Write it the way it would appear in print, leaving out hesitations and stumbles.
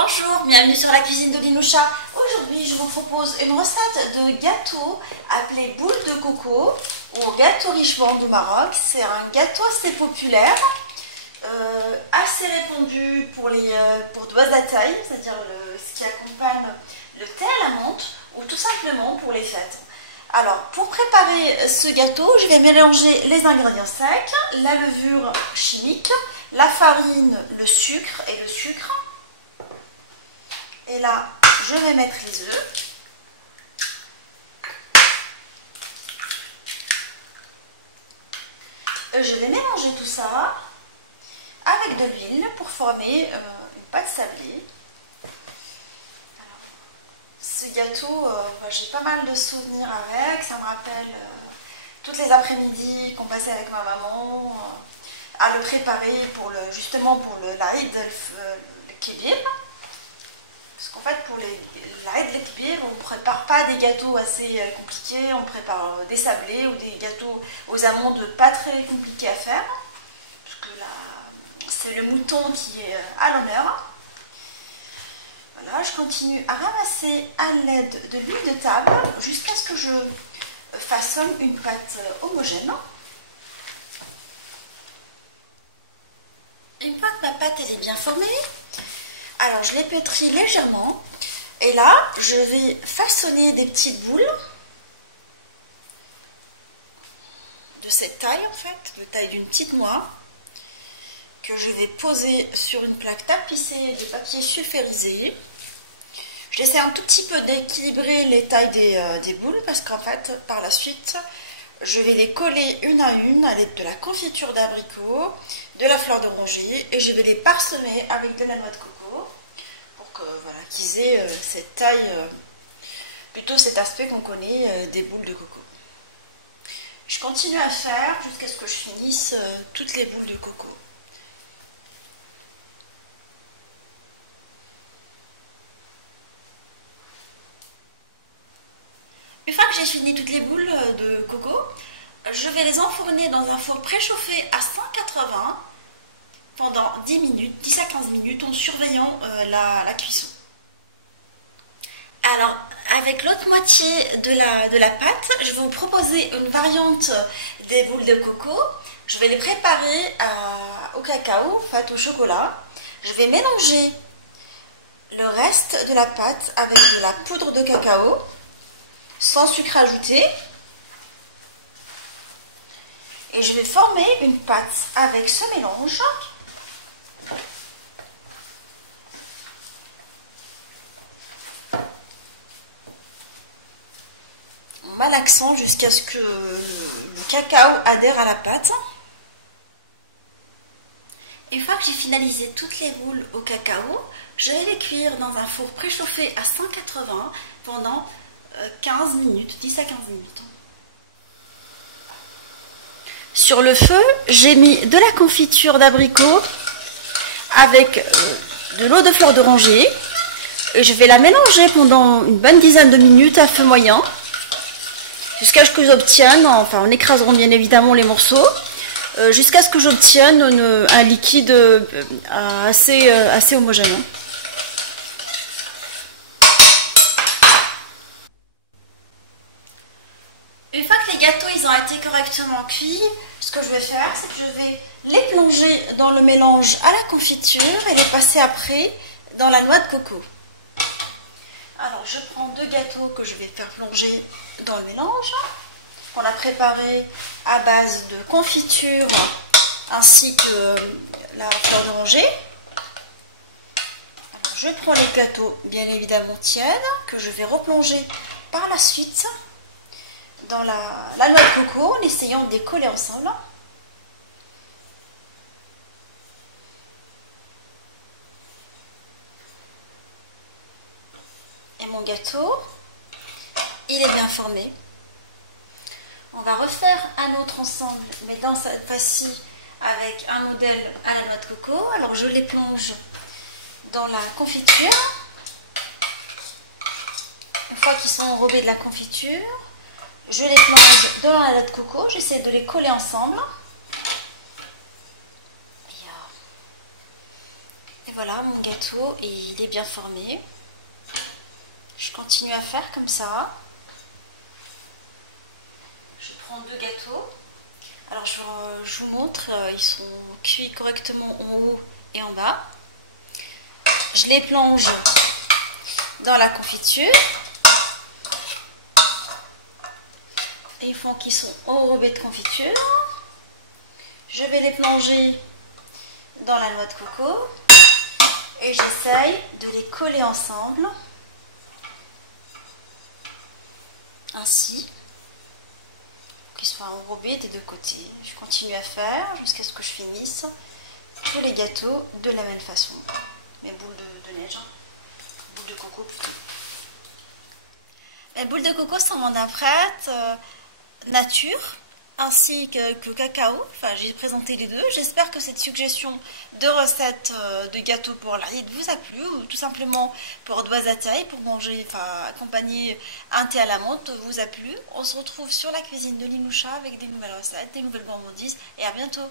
Bonjour, bienvenue sur la cuisine de Linoucha. Aujourd'hui, je vous propose une recette de gâteau appelé boule de coco ou gâteau richement du Maroc. C'est un gâteau assez populaire, assez répandu pour doigts à taille, c'est-à-dire ce qui accompagne le thé à la menthe ou tout simplement pour les fêtes. Alors, pour préparer ce gâteau, je vais mélanger les ingrédients secs, la levure chimique, la farine, le sucre et le sucre. Et là, je vais mettre les œufs. Je vais mélanger tout ça avec de l'huile pour former une pâte sablée. Alors, ce gâteau, j'ai pas mal de souvenirs avec. Ça me rappelle toutes les après-midi qu'on passait avec ma maman à le préparer justement pour l'Aïd el-Kébir. Parce qu'en fait, pour l'Aïd el-Kébir, on ne prépare pas des gâteaux assez compliqués, on prépare des sablés ou des gâteaux aux amandes pas très compliqués à faire. Parce que là, c'est le mouton qui est à l'honneur. Voilà, je continue à ramasser à l'aide de l'huile de table jusqu'à ce que je façonne une pâte homogène. Une fois que ma pâte elle est bien formée, alors je l'épaitris légèrement et là je vais façonner des petites boules de cette taille en fait, de taille d'une petite noix, que je vais poser sur une plaque tapissée de papier sulfurisé. J'essaie un tout petit peu d'équilibrer les tailles des boules parce qu'en fait par la suite je vais les coller une à une à l'aide de la confiture d'abricot, de la fleur d'oranger et je vais les parsemer avec de la noix de coco pour que voilà, qu'ils aient cette taille, plutôt cet aspect qu'on connaît des boules de coco. Je continue à faire jusqu'à ce que je finisse toutes les boules de coco. Une fois que j'ai fini toutes les boules de coco, je vais les enfourner dans un four préchauffé à 180 pendant 10 minutes, 10 à 15 minutes en surveillant la cuisson. Alors, avec l'autre moitié de la pâte, je vais vous proposer une variante des boules de coco. Je vais les préparer au cacao, pâte au chocolat. Je vais mélanger le reste de la pâte avec de la poudre de cacao, sans sucre ajouté. Et je vais former une pâte avec ce mélange. En malaxant jusqu'à ce que le cacao adhère à la pâte. Une fois que j'ai finalisé toutes les boules au cacao, je vais les cuire dans un four préchauffé à 180 pendant 15 minutes, 10 à 15 minutes. Sur le feu, j'ai mis de la confiture d'abricot avec de l'eau de fleur d'oranger et je vais la mélanger pendant une bonne dizaine de minutes à feu moyen jusqu'à ce que j'obtienne, enfin en écrasant bien évidemment les morceaux, jusqu'à ce que j'obtienne un liquide assez homogène. Une fois que les gâteaux ils ont été correctement cuits, ce que je vais faire, c'est que je vais les plonger dans le mélange à la confiture et les passer après dans la noix de coco. Alors je prends deux gâteaux que je vais faire plonger dans le mélange, qu'on a préparé à base de confiture ainsi que la fleur d'oranger. Je prends les gâteaux bien évidemment tièdes que je vais replonger par la suite dans la noix de coco en essayant de les coller ensemble. Et mon gâteau, il est bien formé. On va refaire un autre ensemble, mais dans cette fois-ci avec un modèle à la noix de coco. Alors je les plonge dans la confiture. Une fois qu'ils sont enrobés de la confiture, je les plonge dans la noix de coco, j'essaie de les coller ensemble. Et voilà, mon gâteau, et il est bien formé. Je continue à faire comme ça. Je prends 2 gâteaux. Alors je vous montre, ils sont cuits correctement en haut et en bas. Je les plonge dans la confiture. Et une fois qu'ils sont enrobés de confiture, je vais les plonger dans la noix de coco et j'essaye de les coller ensemble, ainsi, qu'ils soient enrobés des 2 côtés. Je continue à faire jusqu'à ce que je finisse tous les gâteaux de la même façon. Mes boules de neige, hein. Boules de coco plutôt. Les boules de coco sont mon prête nature ainsi que cacao. Enfin, j'ai présenté les deux. J'espère que cette suggestion de recette de gâteau pour l'Aïd vous a plu, ou tout simplement pour Doisataï, pour manger, enfin accompagner un thé à la menthe vous a plu. On se retrouve sur la cuisine de Linoucha avec des nouvelles recettes, des nouvelles gourmandises, et à bientôt.